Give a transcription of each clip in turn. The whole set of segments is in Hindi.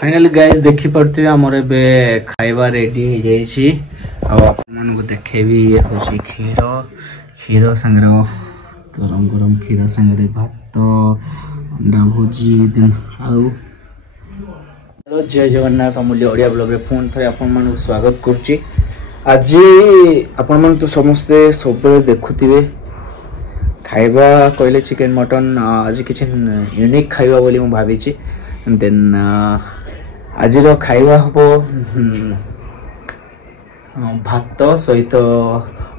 फाइनली गाइस देखि पड़ते हमर बे खाइबा रेडी हो जाई छी आ अपन मन को देखेबी ये होची खीर खीर संगे गरम गरम खीर संगे भात अंडा भुजी दिन आउ। हेलो जय जगन्नाथ अमूल्य ओडिया ब्लॉग रे फोन थे अपन मन स्वागत करची। आज अपन मन तो समस्ते सब देखुथिबे खाइबा कहले चिकन मटन आज किछ यूनिक खाइबा बोली मु भाबी छी। देन आज खाइबा हबो भात सहित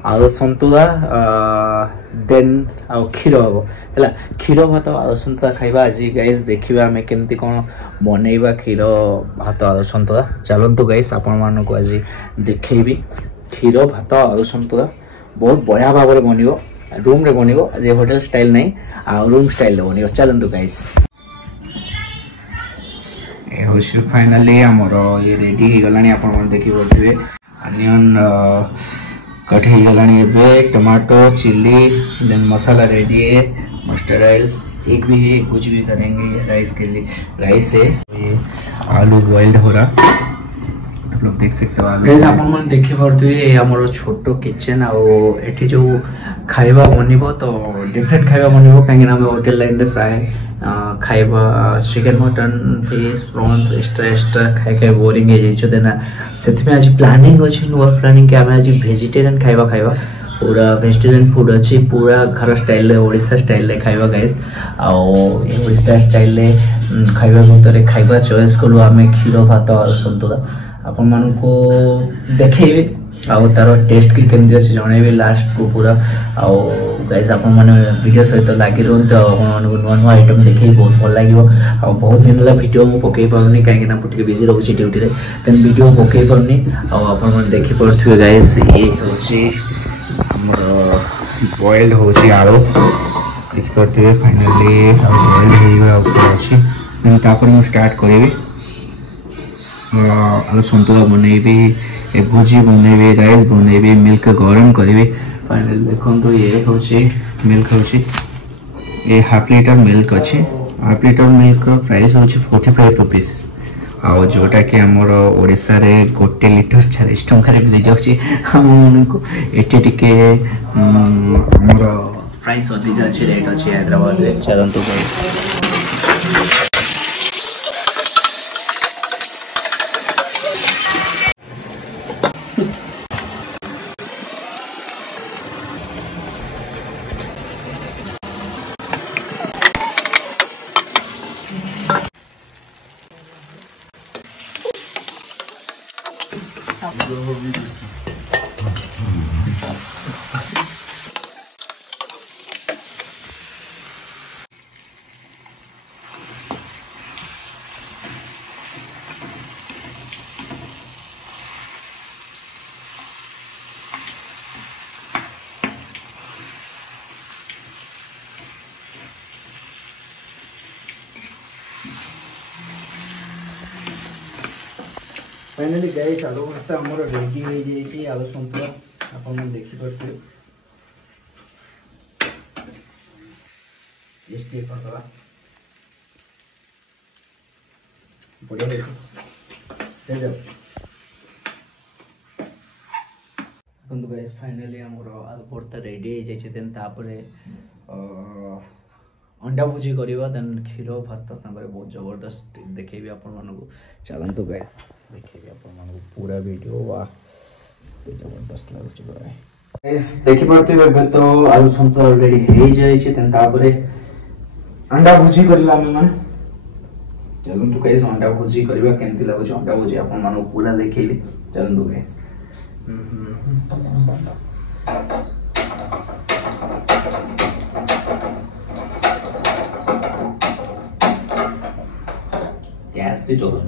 आलू सन्तुला देन आ क्षीर हबो हला क्षीर भात आलू सन्तुला खाइबा। आज गाइस देखिबा हमें केमती कोन बनेइबा क्षीर भात आलू सन्तुला। चलंतु गाइस आपण मानको को आज देखैबी क्षीर भात आलू सन्तुला बहुत बढ़िया भाव रे बनिबो। रूम रे बनिबो आज होटल स्टाइल नहीं आ रूम स्टाइल रे बनिबो। चलंतु गाइस ए होशी फाइनली हमर ये रेडी हो गलानी आपण मन देखि बोलथिबे अनियन कट हो गलानी एबे टमाटो चिल्ली देन मसाला रेडी है मस्टर्ड ऑयल एक भी है कुछ भी करेंगे राइस के लिए। राइस है ये आलू बॉइल्ड हो रहा आप लोग देख सकते हो। गाइस आपण मन देखि परथुए ए हमर छोटो किचन आ एठी जो खाइबा बनिबो तो डिफरेंट खाइबा बनिबो काहे ना हम होटल लाइन रे फ्राई खाइबा chicken mutton fish prawns extra खाइ खाइ बोरिंग है जो देना सेति में आज प्लानिंग अछि नुवा प्लानिंग के हम आज वेजिटेरियन खाइबा पूरा वेजिटेरियन फूड अछि पूरा घर स्टाइल रे ओडिसा स्टाइल रे खाइबा गाइस आ ए ओडिसा स्टाइल रे खाइबा भीतर खाइबा चॉइस कलु हमें क्षीर भात और सन्तुला अपन मन को देखैबे आ तार टेस्ट की केमदी अछि जणैबे लास्ट को पूरा आ गाइस अपन माने वीडियो सहित लागि रहंत अपन मन को नुवा नुवा आइटम देखै बहुत भल लागिवो आ बहुत दिन ला वीडियो मु पकै पाउनी काहे ना पुटी बिजी रहू छी ड्यूटी रे तन वीडियो पकै पाउनी आ अपन मन देखि पड़थुए गाइस ये होची हमर बॉइल्ड होची आलू देखि पड़थुए फाइनली आ बॉइल्ड हेइ गला ऊपर अछि देन तापर मु स्टार्ट करेबी आलू सन्तुला बनेबी ए भुजी बनेबी राइस बनेबी मिल्क गरम करेबी। फाइनली देखो तो ये होची मिल्क होची ये हाफ लीटर मिल्क अच्छी हाफ लीटर मिल्क प्राइस होची 45 रुपीस आ जोटा कि हमर ओडिसा रे गोटे लीटर 40 टंका रे दे जाउची हम को एटे टिके हमर प्राइस अधिक अछि रेट अछि हैदराबाद रे। चलंतु गाइस फाइनली गाइस आलू भर्ता हमर रेडी हो जाई छी आलू सन्तुला अपन मन देखि परथु टेस्टी करतला बढ़िया दे जाओ बंदु गाइस फाइनली हमर आलू भर्ता रेडी हो जाई छी देन तापरे अंडा भुजी करिवा देन क्षीर भात संगे बहुत जबरदस्त देखेबी अपन मन को। चलंतु गाइस देखेबी अपन मन को पूरा वीडियो वाह जबरदस्त लागु छ गाइस देखि परते बे तो आलू सन्तुला ऑलरेडी हे जाय छै तन तापरे अंडा भुजी करला हम मन। चलंतु गाइस अंडा भुजी करबा केनती लागु छ अंडा भुजी अपन मन को पूरा देखेबी। चलंतु गाइस गैस भी चलो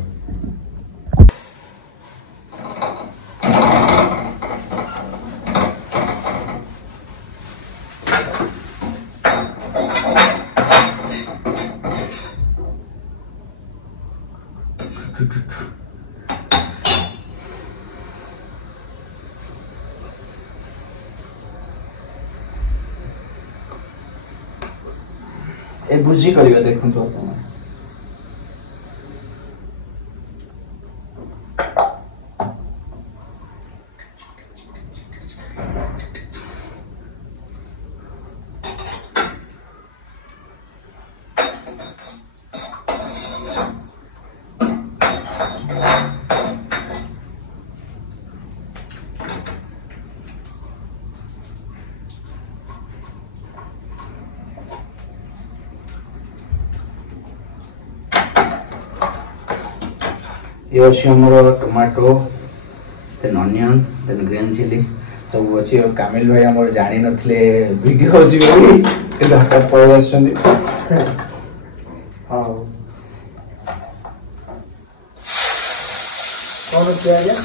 ए भुजी करियो देखन तो ये अच्छे हमर tomato then onion then green chilli सब अच्छी। और कामिल भाई हमर जानी नथले वीडियो अछि बोली के हठात पड़ आछन। हां कौन किया गया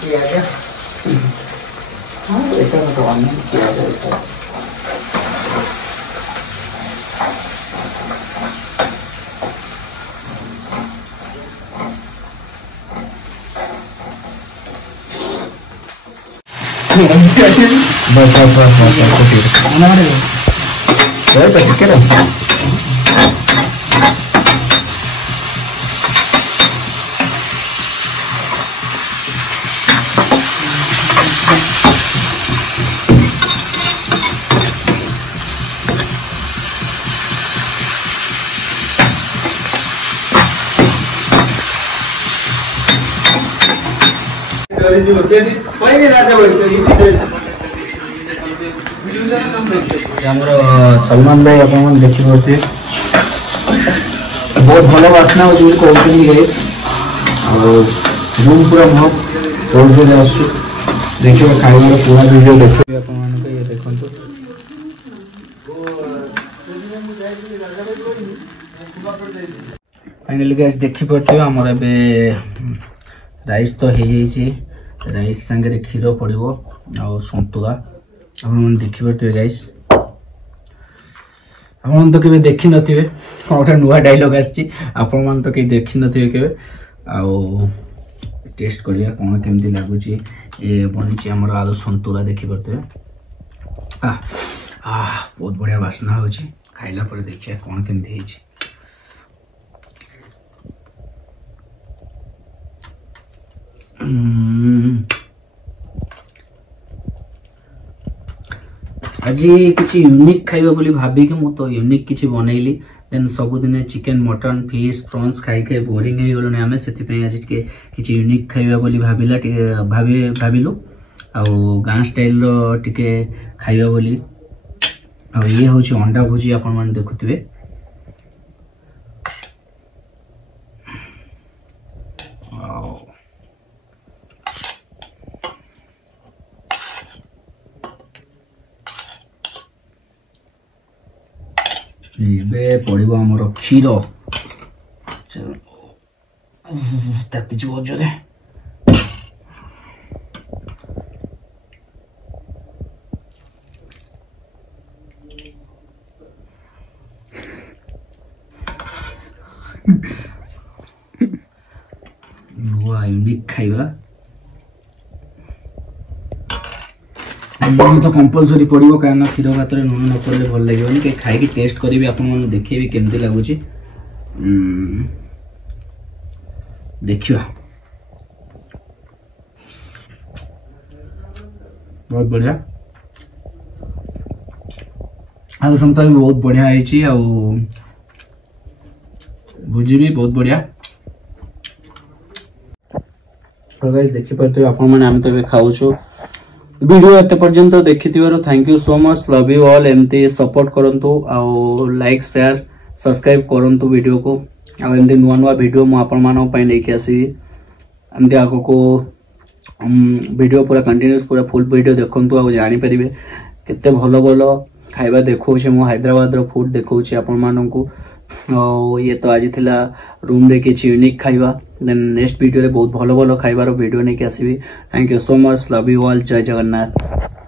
किया गया हाँ ऐसा तो ऑनियन किया जाता है। बस सलमान भाई आप देखी पारे बहुत भल बास्ना हो कहते रूम पूरा महक तौर आस देखिए खाइबार पूरा वीडियो देखिए आप देखो फाइनली गाइस देखी पारे आमर ए राइस तो हो जाइए राइस सांगे क्षीर पड़ो आ सतुला आप देखी पारे गाइस आप तो के देखी नथिबे गोटे नुआ डायलॉग आपण मान तो कहीं देखी नथिबे केबे आउ टेस्ट करिया कोन केमती लागुची ए बनिची हमर आलू संतुला देखि परते आ आ बहुत बढ़िया वासना होची खाइला पर देखिया कोन केमती हेची। आज किसी यूनिक खाइबा बोली भाबी कि मु तो यूनिक किसी बनैली देन सबुदिन चिकेन मटन फिश प्रॉन्स खाई खाई बोरिंग हो गलने आमे सेति पे आज के किसी यूनिक खाइबा बोली भाबिला भाबिलु आ गाँ स्टाइल रो टिके खाइबा बोली आ ये होची अंडा भुजी आपण मन देखुथिबे ये पड़ो आमर क्षीर जोरे नुआ यूनिक खाइबा लुण तो कंपलसरी पड़ो कहीं क्षीर भात में लुण न पड़े भल लगे कि खाई टेस्ट करी आपन देखे केमती लगुच देखिए बहुत बढ़िया आलू संतुला भी बहुत बढ़िया है भुजी भी बहुत बढ़िया। देखी पारे आपण मैंने तो खाऊँ वीडियो एते पर्यंत देखि thank you so much love you all एमती सपोर्ट करंतु आउ लाइक शेयर सब्सक्राइब करंतु वीडियो को आ एमती नुआ नुआ वीडियो मु आपण मानो पई लेके आसी एमती आगो को वीडियो पूरा कंटिन्यूस पूरा फुल वीडियो देखंतु आ जानि परिबे केते भलो भलो खाइबा देखौछे मु हैदराबाद रो फूड देखौछे आपण मानो को ये तो आज थिला रूम रे किछि यूनिक खाइबा देन नेक्स्ट वीडियो रे बहुत भलो भलो खाइबार वीडियो ने के आसीबी। Thank you so much love you all जय जगन्नाथ।